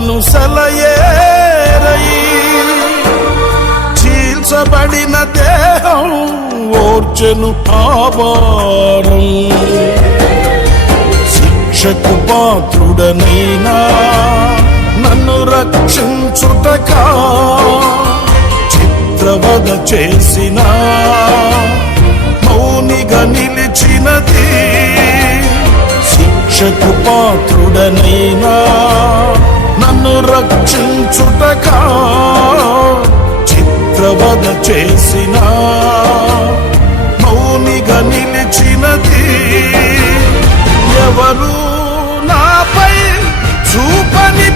వారెను సెలయేరై చీల్చబడిన దేహం ఓర్చెను ఆభారం శిక్షకు పాత్రుడనైనా నన్ను రక్షించుటకా చిత్రవద చేసిన మౌనిగా నిలిచినది శిక్షకు పాత్రుడనైనా నన్ను రక్షించుటకా చిత్రవద చేసిన మౌనిగా నిలిచినది ఎవరు నాపై చూపని